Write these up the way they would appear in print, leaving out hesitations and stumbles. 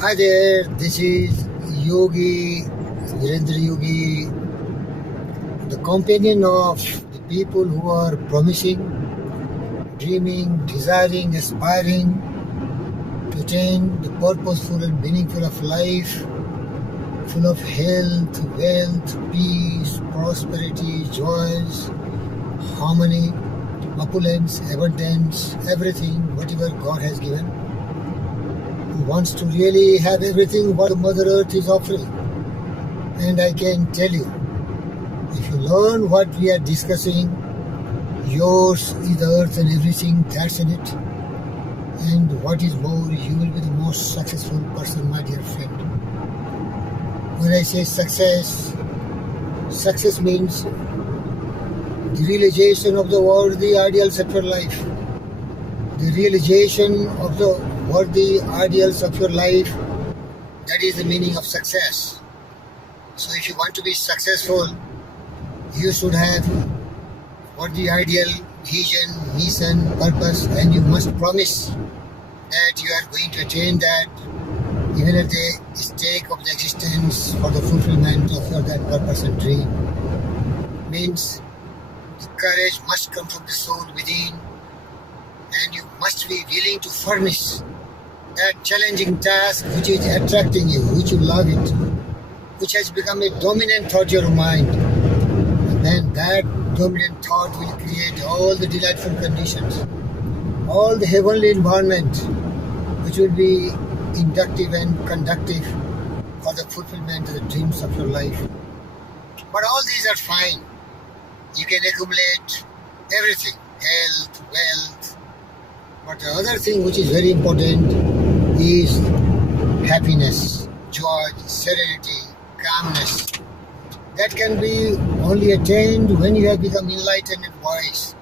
Hi there, this is Yogi, Virendra Yogi, the companion of the people who are promising, dreaming, desiring, aspiring to attain the purposeful and meaningful of life, full of health, wealth, peace, prosperity, joys, harmony, opulence, abundance, everything, whatever God has given. He wants to really have everything what Mother Earth is offering. And I can tell you, if you learn what we are discussing, yours is the earth and everything that's in it. And what is more, you will be the most successful person, my dear friend. When I say success, success means the realization of the worthy ideals of your life. The realization of the worthy ideals of your life, that is the meaning of success. So if you want to be successful, you should have worthy ideal, vision, mission, purpose, and you must promise that you are going to attain that even at the stake of the existence for the fulfillment of your that purpose and dream. Means the courage must come from the soul within, and you must be willing to furnish that challenging task which is attracting you, which you love it, which has become a dominant thought in your mind. And then that dominant thought will create all the delightful conditions, all the heavenly environment, which will be inductive and conductive for the fulfillment of the dreams of your life. But all these are fine. You can accumulate everything, health, wealth. But the other thing which is very important is happiness, joy, serenity, calmness. That can be only attained when you have become enlightened and wise.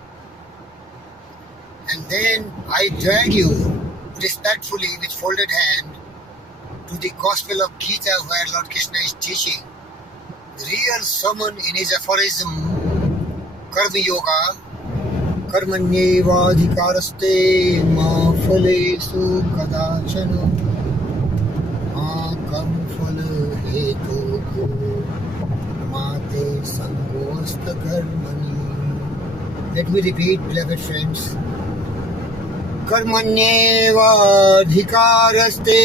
And then I drag you respectfully with folded hand to the Gospel of Gita, where Lord Krishna is teaching the real sermon in his aphorism, Karma Yoga, Karmanyevadhikaraste ma phalesu kadachana ma karma phala hetu mate sangosta karmani. Let me repeat, beloved friends. Karmanyevadhikaraste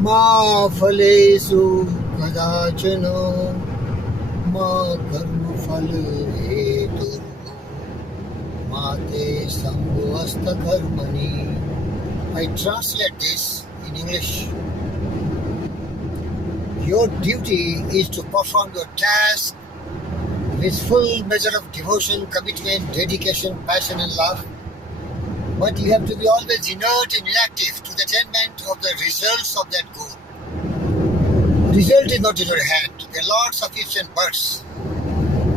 ma phalesu kadachana ma karma phala hetu mate sangosta karmani. I translate this in English. Your duty is to perform your task with full measure of devotion, commitment, dedication, passion and love. But you have to be always inert and inactive to the attainment of the results of that goal. Result is not in your hand. There are lots of ifs and buts.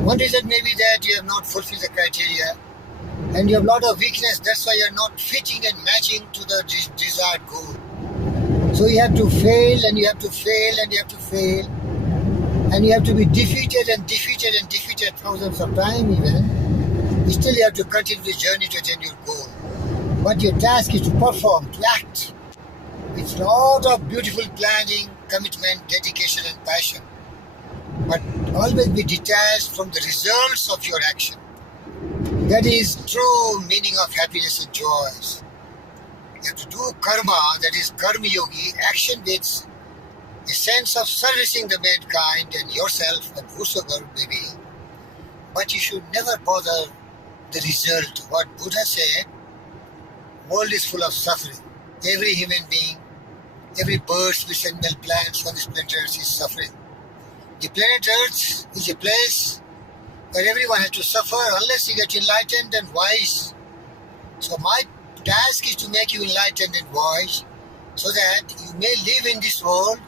One reason may be that you have not fulfilled the criteria and you have a lot of weakness. That's why you are not fitting and matching to the desired goal. So you have to fail and you have to fail and you have to fail. And you have to be defeated and defeated and defeated thousands of times even. Still you have to continue the journey to attain your goal. But your task is to perform, to act. It's a lot of beautiful planning, commitment, dedication and passion. But always be detached from the results of your action. That is true meaning of happiness and joys. You have to do karma, that is karma yogi, action with a sense of servicing the mankind and yourself and whosoever may be. But you should never bother the result. What Buddha said, world is full of suffering. Every human being, every bird, fish, animal, plants on this planet Earth is suffering. The planet Earth is a place where everyone has to suffer unless you get enlightened and wise. So my task is to make you enlightened and wise so that you may live in this world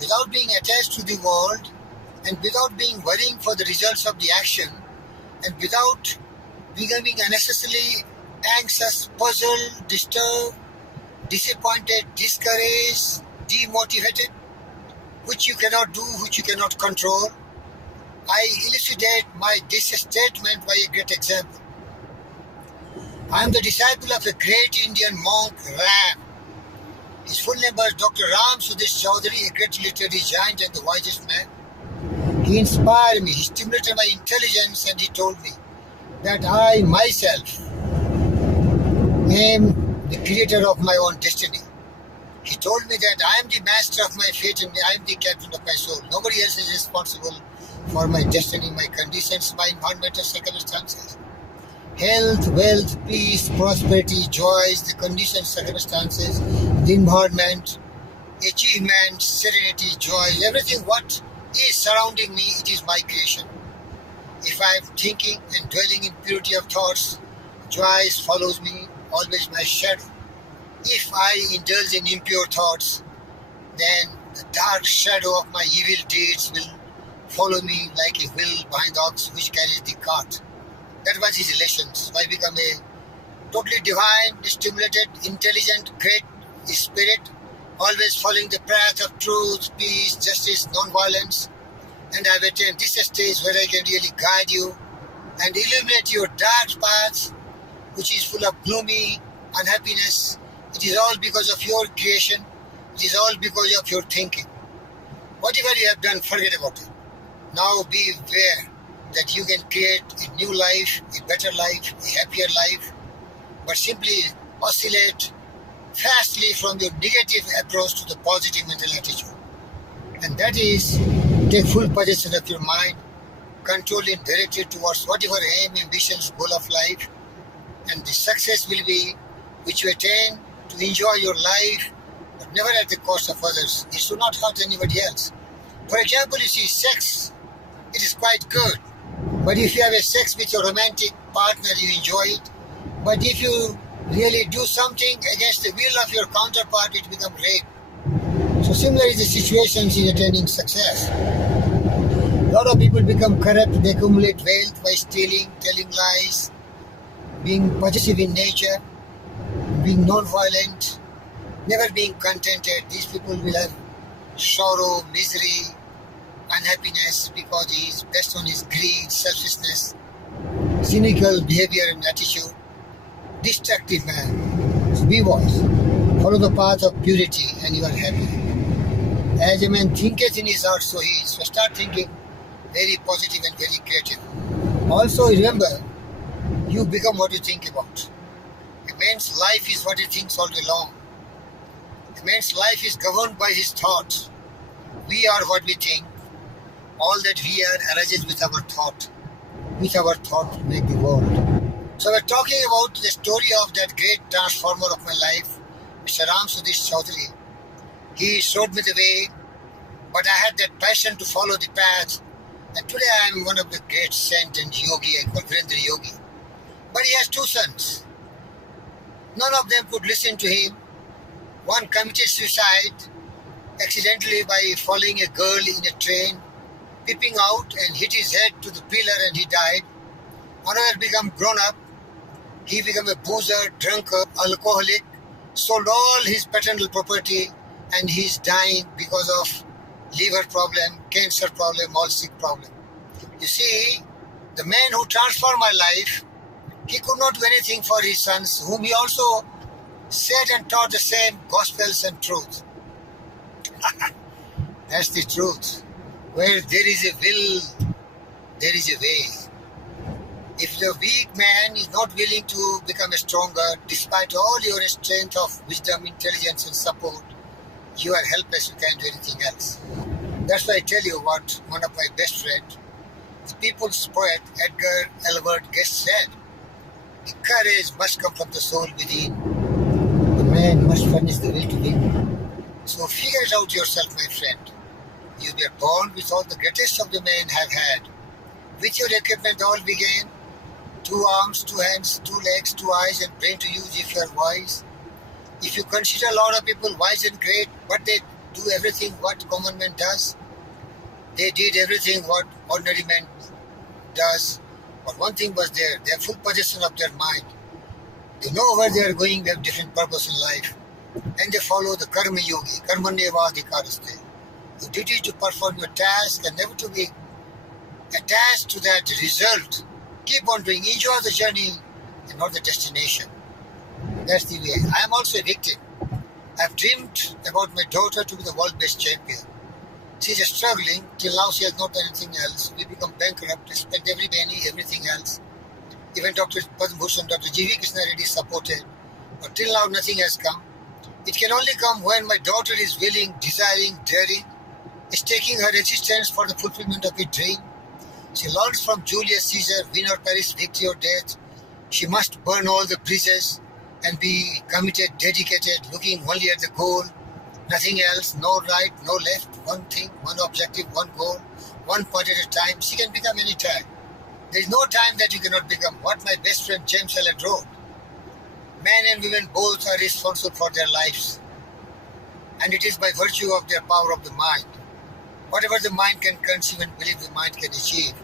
without being attached to the world and without being worrying for the results of the action and without becoming unnecessarily anxious, puzzled, disturbed, disappointed, discouraged, demotivated, which you cannot do, which you cannot control. I elucidate this statement by a great example. I am the disciple of a great Indian monk, Ram. His full name was Dr. Ram Sudesh Chaudhary, a great literary giant and the wisest man. He inspired me, he stimulated my intelligence, and he told me that I myself am the creator of my own destiny. He told me that I am the master of my fate and I am the captain of my soul. Nobody else is responsible for my destiny, my conditions, my environmental circumstances. Health, wealth, peace, prosperity, joys, the conditions, circumstances, the environment, achievements, serenity, joy, everything what is surrounding me, it is my creation. If I am thinking and dwelling in purity of thoughts, joy follows me, always my shadow. If I indulge in impure thoughts, then the dark shadow of my evil deeds will follow me like a wheel behind the ox which carries the cart. That was his relation. So I become a totally divine, stimulated, intelligent, great spirit, always following the path of truth, peace, justice, non-violence. And I've attained this stage where I can really guide you and illuminate your dark paths, which is full of gloomy unhappiness. It is all because of your creation. It is all because of your thinking. Whatever you have done, forget about it. Now be aware that you can create a new life, a better life, a happier life, but simply oscillate fastly from your negative approach to the positive mental attitude. And that is, take full possession of your mind, control and direct it towards whatever aim, ambitions, goal of life, and the success will be which you attain to enjoy your life, but never at the cost of others. It should not hurt anybody else. For example, you see sex, it is quite good. But if you have a sex with your romantic partner, you enjoy it. But if you really do something against the will of your counterpart, it becomes rape. So similar is the situation in attaining success. A lot of people become corrupt, they accumulate wealth by stealing, telling lies, being possessive in nature, being non-violent, never being contented. These people will have sorrow, misery, unhappiness because he is based on his greed, selfishness, cynical behavior and attitude, destructive man. So be wise. Follow the path of purity and you are happy. As a man thinketh in his heart, so he is. So start thinking very positive and very creative. Also remember, you become what you think about. A man's life is what he thinks all day long. A man's life is governed by his thoughts. We are what we think. All that we are arises with our thought. With our thought we make the world. So we're talking about the story of that great transformer of my life, Mr. Ram Sudesh Chaudhary. He showed me the way, but I had that passion to follow the path. And today I am one of the great saint and yogi, I call Virendra Yogi. But he has two sons. None of them could listen to him. One committed suicide accidentally by following a girl in a train, peeping out and hit his head to the pillar and he died. Another became grown up. He became a boozer, drunkard, alcoholic, sold all his paternal property and he's dying because of liver problem, cancer problem, all sick problem. You see, the man who transformed my life, he could not do anything for his sons, whom he also said and taught the same gospels and truth. That's the truth. Where there is a will, there is a way. If the weak man is not willing to become stronger, despite all your strength of wisdom, intelligence and support, you are helpless, you can't do anything else. That's why I tell you what one of my best friends, the people's poet Edgar Albert Guest said, the courage must come from the soul within. The man must furnish the will to win. So figure it out yourself, my friend. You were born with all the greatest of the men have had. With your equipment all began, 2 arms, 2 hands, 2 legs, 2 eyes and brain to use if you are wise. If you consider a lot of people wise and great, but they do everything what common man does, they did everything what ordinary man does. But one thing was there, they have full possession of their mind. They know where they are going, they have different purpose in life. And they follow the karma yogi, karmanyeva adhikaraste. The duty to perform your task and never to be attached to that result. Keep on doing, enjoy the journey and not the destination. That's the way. I am also a victim. I've dreamed about my daughter to be the world-best champion. She is struggling. Till now she has not done anything else. We become bankrupt, spent every penny, everything else. Even Dr. Padma Bhushan, Dr. G.V. Krishna Reddy supported. But till now nothing has come. It can only come when my daughter is willing, desiring, daring, is taking her resistance for the fulfillment of her dream. She learns from Julius Caesar, win or perish, victory or death. She must burn all the bridges and be committed, dedicated, looking only at the goal. Nothing else, no right, no left, one thing, one objective, one goal, one point at a time. She can become any time. There is no time that you cannot become. What my best friend James Elliott wrote. Men and women both are responsible for their lives. And it is by virtue of their power of the mind. Whatever the mind can conceive and believe, the mind can achieve.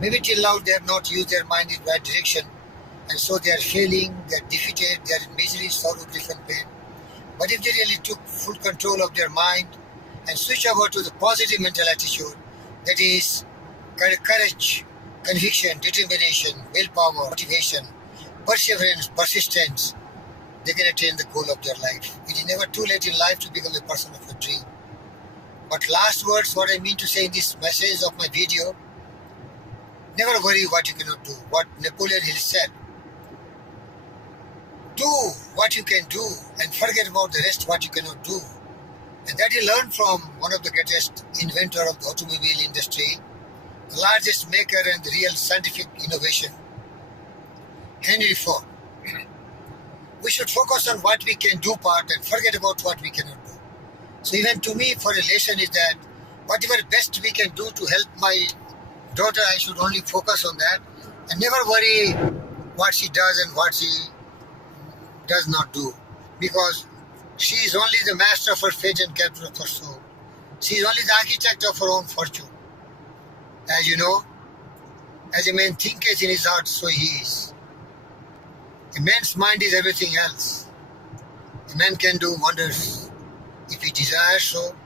Maybe till now they have not used their mind in the right direction, and so they are failing, they are defeated, they are in misery, sorrow, grief and pain. But if they really took full control of their mind and switch over to the positive mental attitude, that is courage, conviction, determination, willpower, motivation, perseverance, persistence, they can attain the goal of their life. It is never too late in life to become a person of a dream. But last words, what I mean to say in this message of my video, never worry what you cannot do. What Napoleon Hill said, do what you can do and forget about the rest what you cannot do. And that he learned from one of the greatest inventor of the automobile industry, the largest maker and the real scientific innovation, Henry Ford. We should focus on what we can do part and forget about what we cannot do. So even to me, for a lesson is that whatever best we can do to help my daughter, I should only focus on that and never worry what she does and what she does not do, because she is only the master of her fate and captain of her soul. She is only the architect of her own fortune. As you know, as a man thinketh in his heart, so he is. A man's mind is everything else. A man can do wonders if he desires so,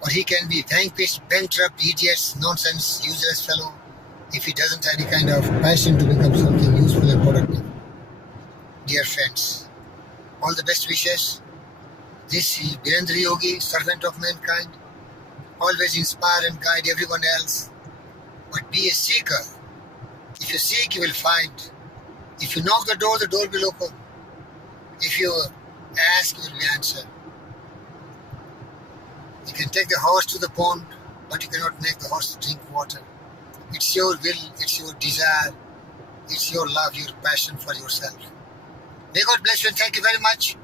or he can be vanquished, bankrupt, idiot, nonsense, useless fellow if he doesn't have any kind of passion to become something useful and productive. Dear friends, all the best wishes. This is Virendra Yogi, servant of mankind. Always inspire and guide everyone else. But be a seeker. If you seek, you will find. If you knock the door will open. If you ask, you will be answered. You can take the horse to the pond, but you cannot make the horse drink water. It's your will, it's your desire, it's your love, your passion for yourself. May God bless you and thank you very much.